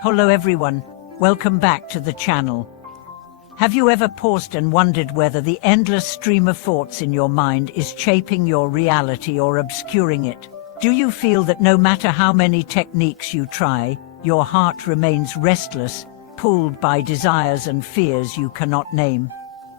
Hello everyone, welcome back to the channel. Have you ever paused and wondered whether the endless stream of thoughts in your mind is shaping your reality or obscuring it? Do you feel that no matter how many techniques you try, your heart remains restless, pulled by desires and fears you cannot name?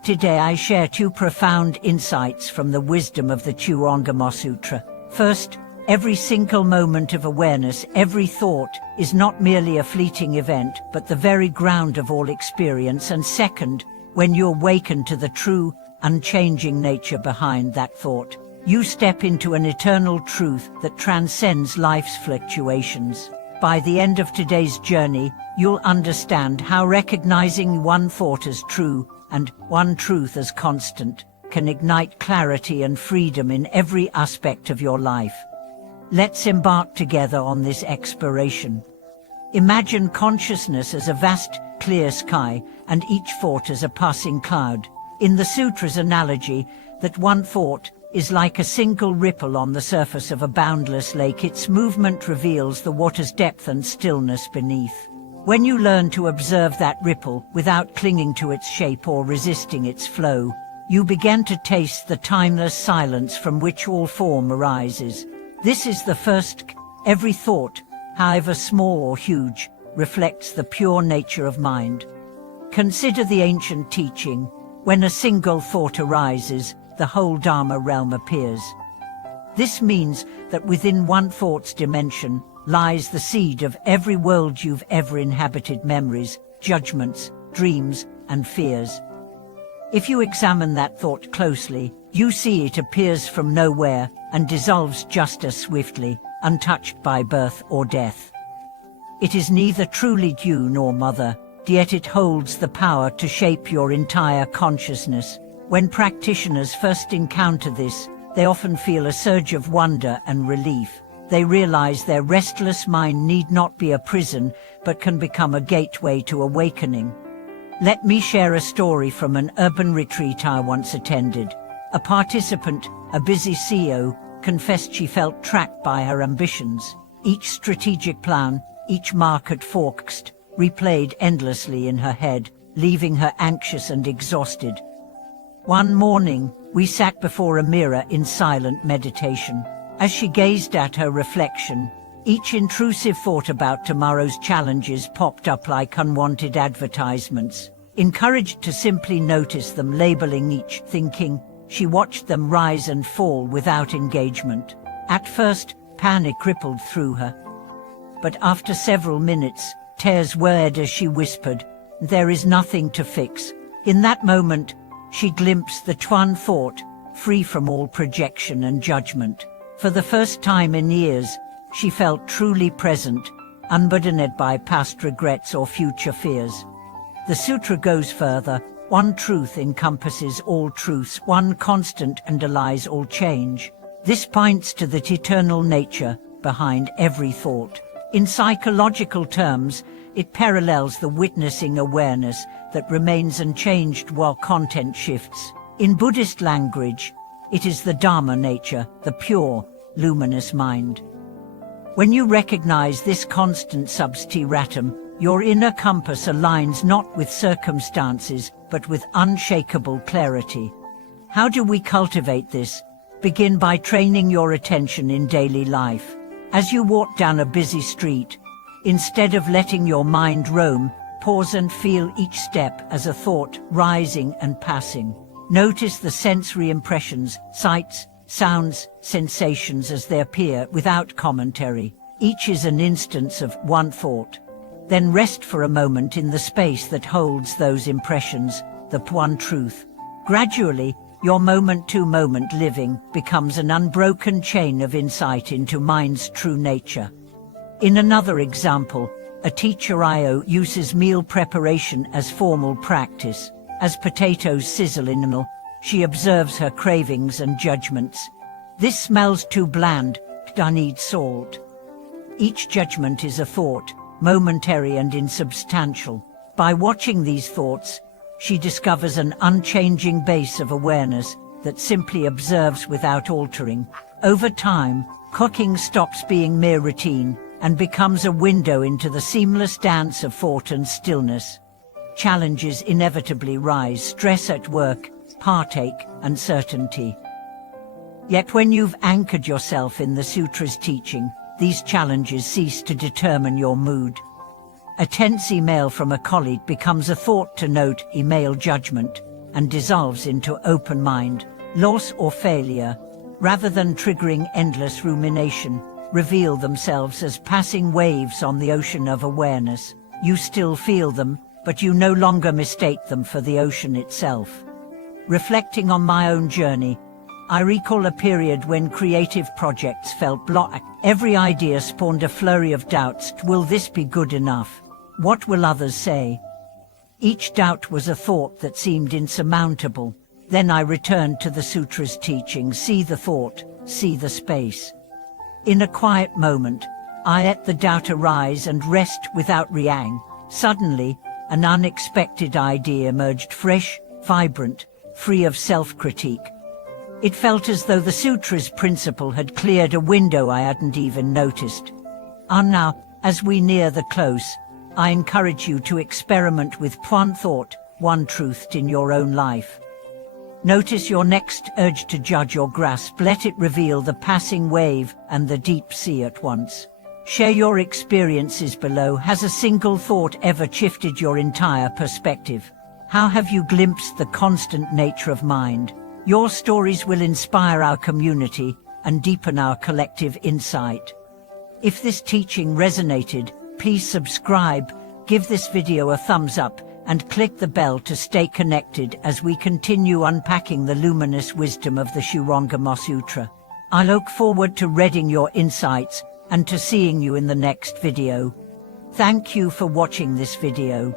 Today I share two profound insights from the wisdom of the Shurangama Sutra. First, every single moment of awareness, every thought, is not merely a fleeting event, but the very ground of all experience. And second, when you awaken to the true, unchanging nature behind that thought, you step into an eternal truth that transcends life's fluctuations. By the end of today's journey, you'll understand how recognizing one thought as true and one truth as constant can ignite clarity and freedom in every aspect of your life. Let's embark together on this exploration. Imagine consciousness as a vast, clear sky, and each thought as a passing cloud. In the sutra's analogy, that one thought is like a single ripple on the surface of a boundless lake. Its movement reveals the water's depth and stillness beneath. When you learn to observe that ripple without clinging to its shape or resisting its flow, you begin to taste the timeless silence from which all form arises. This is the first. Every thought, however small or huge, reflects the pure nature of mind. Consider the ancient teaching: when a single thought arises, the whole Dharma realm appears. This means that within one thought's dimension lies the seed of every world you've ever inhabited: memories, judgments, dreams, and fears. If you examine that thought closely, you see it appears from nowhere and dissolves just as swiftly, untouched by birth or death. It is neither truly you nor mother, yet it holds the power to shape your entire consciousness. When practitioners first encounter this, they often feel a surge of wonder and relief. They realize their restless mind need not be a prison, but can become a gateway to awakening. Let me share a story from an urban retreat I once attended. A participant, a busy CEO, confessed she felt trapped by her ambitions. Each strategic plan, each market forecast, replayed endlessly in her head, leaving her anxious and exhausted. One morning, we sat before a mirror in silent meditation. As she gazed at her reflection, each intrusive thought about tomorrow's challenges popped up like unwanted advertisements. Encouraged to simply notice them, labeling each thinking, she watched them rise and fall without engagement. At first, panic rippled through her. But after several minutes, tears welled as she whispered, "There is nothing to fix." In that moment, she glimpsed the one thought, free from all projection and judgment. For the first time in years, she felt truly present, unburdened by past regrets or future fears. The sutra goes further. One truth encompasses all truths, one constant underlies all change. This points to the eternal nature behind every thought. In psychological terms, it parallels the witnessing awareness that remains unchanged while content shifts. In Buddhist language, it is the Dharma nature, the pure, luminous mind. When you recognize this constant substratum, your inner compass aligns not with circumstances, but with unshakable clarity. How do we cultivate this? Begin by training your attention in daily life. As you walk down a busy street, instead of letting your mind roam, pause and feel each step as a thought, rising and passing. Notice the sensory impressions, sights, sounds, sensations as they appear without commentary. Each is an instance of one thought. Then rest for a moment in the space that holds those impressions, the one truth. Gradually, your moment-to-moment living becomes an unbroken chain of insight into mind's true nature. In another example, a teacher I.O. uses meal preparation as formal practice. As potatoes sizzle in a mill, she observes her cravings and judgments. This smells too bland, I need salt. Each judgment is a thought, momentary and insubstantial. By watching these thoughts, she discovers an unchanging base of awareness that simply observes without altering. Over time, cooking stops being mere routine and becomes a window into the seamless dance of thought and stillness. Challenges inevitably rise: stress at work, heartache, uncertainty. Yet when you've anchored yourself in the Sutra's teaching, these challenges cease to determine your mood. A tense email from a colleague becomes a thought to note, email judgment, and dissolves into open mind. Loss or failure, rather than triggering endless rumination, reveal themselves as passing waves on the ocean of awareness. You still feel them, but you no longer mistake them for the ocean itself. Reflecting on my own journey, I recall a period when creative projects felt blocked. Every idea spawned a flurry of doubts. Will this be good enough? What will others say? Each doubt was a thought that seemed insurmountable. Then I returned to the Sutra's teaching: see the thought, see the space. In a quiet moment, I let the doubt arise and rest without reacting. Suddenly, an unexpected idea emerged, fresh, vibrant, free of self-critique. It felt as though the Sutra's principle had cleared a window I hadn't even noticed. And now, as we near the close, I encourage you to experiment with one thought, one truth in your own life. Notice your next urge to judge or grasp. Let it reveal the passing wave and the deep sea at once. Share your experiences below. Has a single thought ever shifted your entire perspective? How have you glimpsed the constant nature of mind? Your stories will inspire our community and deepen our collective insight. If this teaching resonated, please subscribe, give this video a thumbs up, and click the bell to stay connected as we continue unpacking the luminous wisdom of the Shurangama Sutra. I look forward to reading your insights and to seeing you in the next video. Thank you for watching this video.